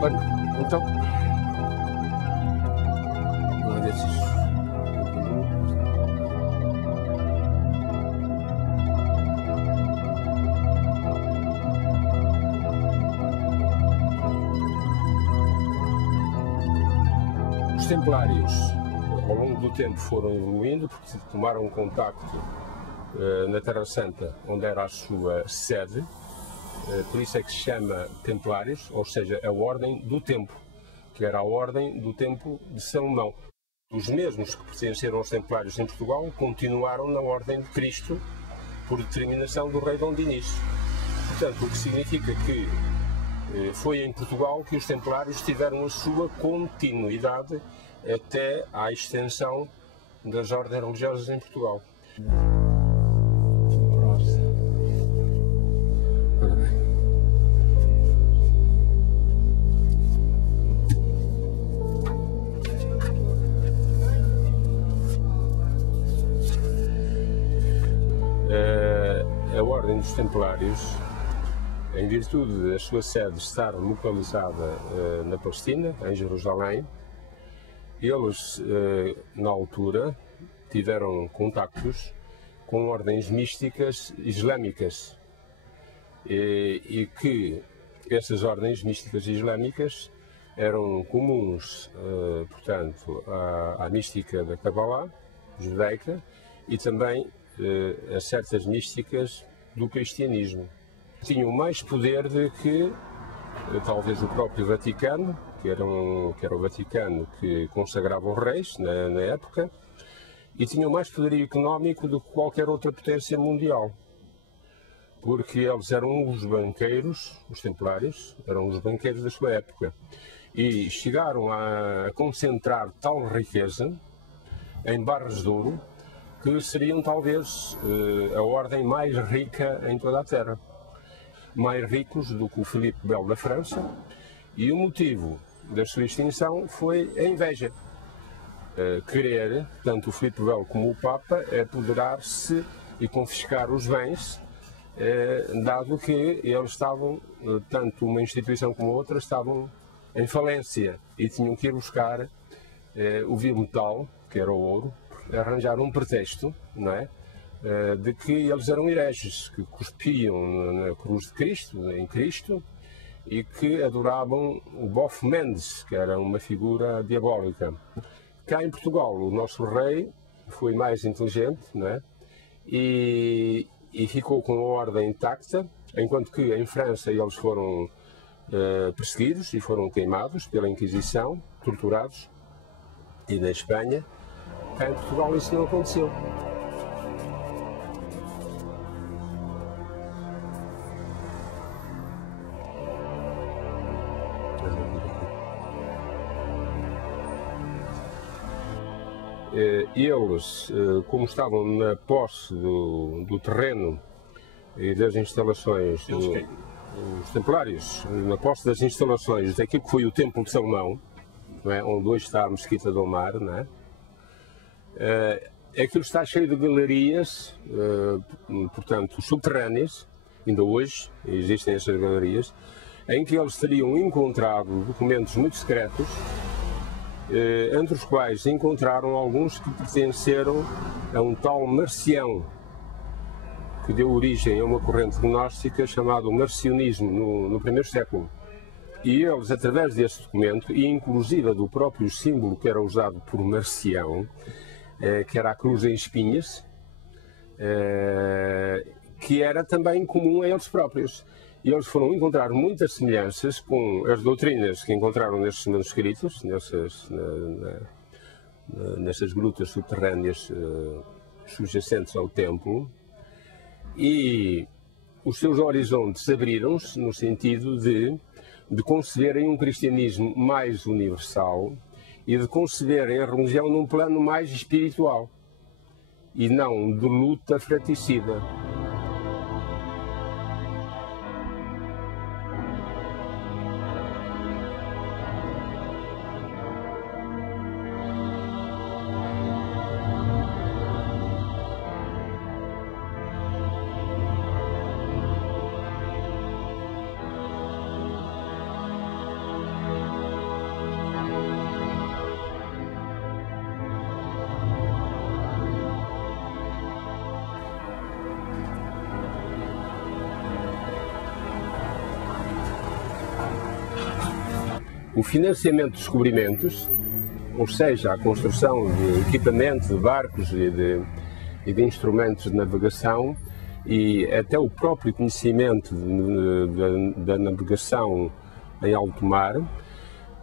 Olha, então, vamos ver se isso. Os templários, ao longo do tempo, foram evoluindo, porque tomaram contacto na Terra Santa, onde era a sua sede. Por isso é que se chama Templários, ou seja, a Ordem do Tempo, que era a Ordem do Tempo de Salomão. Os mesmos que pertenceram aos Templários em Portugal continuaram na Ordem de Cristo, por determinação do rei Dom Dinis. Portanto, o que significa que foi em Portugal que os Templários tiveram a sua continuidade até à extensão das ordens religiosas em Portugal. A Ordem dos Templários, em virtude da sua sede estar localizada na Palestina, em Jerusalém, eles, na altura, tiveram contactos com ordens místicas islâmicas e que essas ordens místicas islâmicas eram comuns, portanto, à mística da Kabbalah judaica e também a certas místicas do cristianismo. Tinham mais poder do que talvez o próprio Vaticano, que era o Vaticano que consagrava os reis na época, e tinham mais poderio económico do que qualquer outra potência mundial, porque eles eram os banqueiros, os templários, eram os banqueiros da sua época, e chegaram a concentrar tal riqueza em barras de ouro, que seriam talvez a ordem mais rica em toda a Terra. Mais ricos do que o Filipe Belo da França, e o motivo da sua extinção foi a inveja. Querer, tanto o Filipe Belo como o Papa, apoderar-se e confiscar os bens, dado que eles estavam, tanto uma instituição como outra, estavam em falência e tinham que ir buscar o vil metal, que era o ouro, arranjar um pretexto, não é? De que eles eram hereges, que cuspiam na cruz de Cristo, em Cristo, e que adoravam o Bof Mendes, que era uma figura diabólica. Cá em Portugal, o nosso rei foi mais inteligente, não é? E ficou com a ordem intacta, enquanto que em França eles foram perseguidos e foram queimados pela Inquisição, torturados, e na Espanha. Cá em Portugal isso não aconteceu. Eles, como estavam na posse do terreno e das instalações, os templários, na posse das instalações daquilo que foi o Templo de Salomão, não é? Onde hoje está a Mesquita do Omar, não é? Aquilo está cheio de galerias, portanto, subterrâneas, ainda hoje existem essas galerias, em que eles teriam encontrado documentos muito secretos, entre os quais encontraram alguns que pertenceram a um tal Marcião, que deu origem a uma corrente gnóstica chamada marcionismo no primeiro século. E eles, através desse documento, e inclusive do próprio símbolo que era usado por Marcião, que era a cruz em espinhas, que era também comum a eles próprios. E eles foram encontrar muitas semelhanças com as doutrinas que encontraram nesses manuscritos, nessas grutas subterrâneas subjacentes ao templo. E os seus horizontes abriram-se no sentido de conceberem um cristianismo mais universal e de conceberem a religião num plano mais espiritual e não de luta fratricida. O financiamento de descobrimentos, ou seja, a construção de equipamento, de barcos e de instrumentos de navegação e até o próprio conhecimento da navegação em alto mar,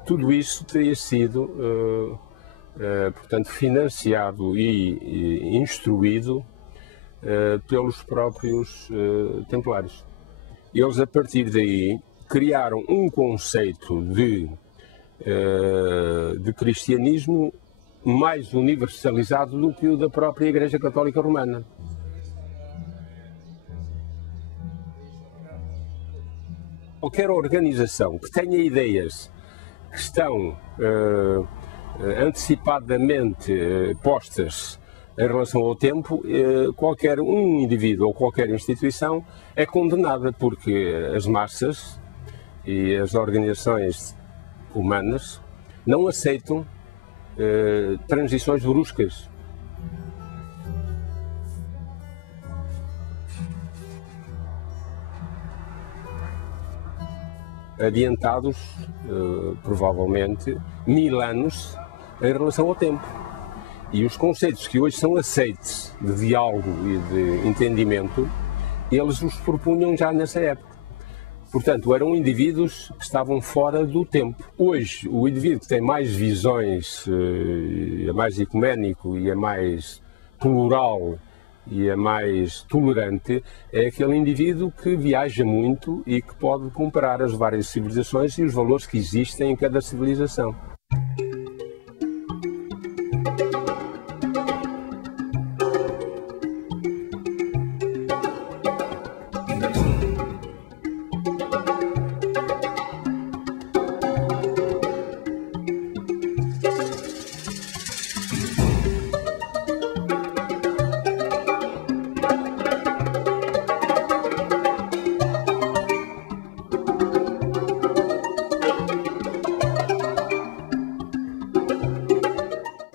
tudo isso teria sido, portanto, financiado e instruído pelos próprios templários. Eles, a partir daí, criaram um conceito de cristianismo mais universalizado do que o da própria Igreja Católica Romana. Qualquer organização que tenha ideias que estão antecipadamente postas em relação ao tempo, qualquer um indivíduo ou qualquer instituição é condenada, porque as massas e as organizações humanas não aceitam transições bruscas. Adiantados, provavelmente, 1000 anos em relação ao tempo. E os conceitos que hoje são aceitos de diálogo e de entendimento, eles os propunham já nessa época. Portanto, eram indivíduos que estavam fora do tempo. Hoje, o indivíduo que tem mais visões, é mais ecuménico e é mais plural e é mais tolerante, é aquele indivíduo que viaja muito e que pode comparar as várias civilizações e os valores que existem em cada civilização.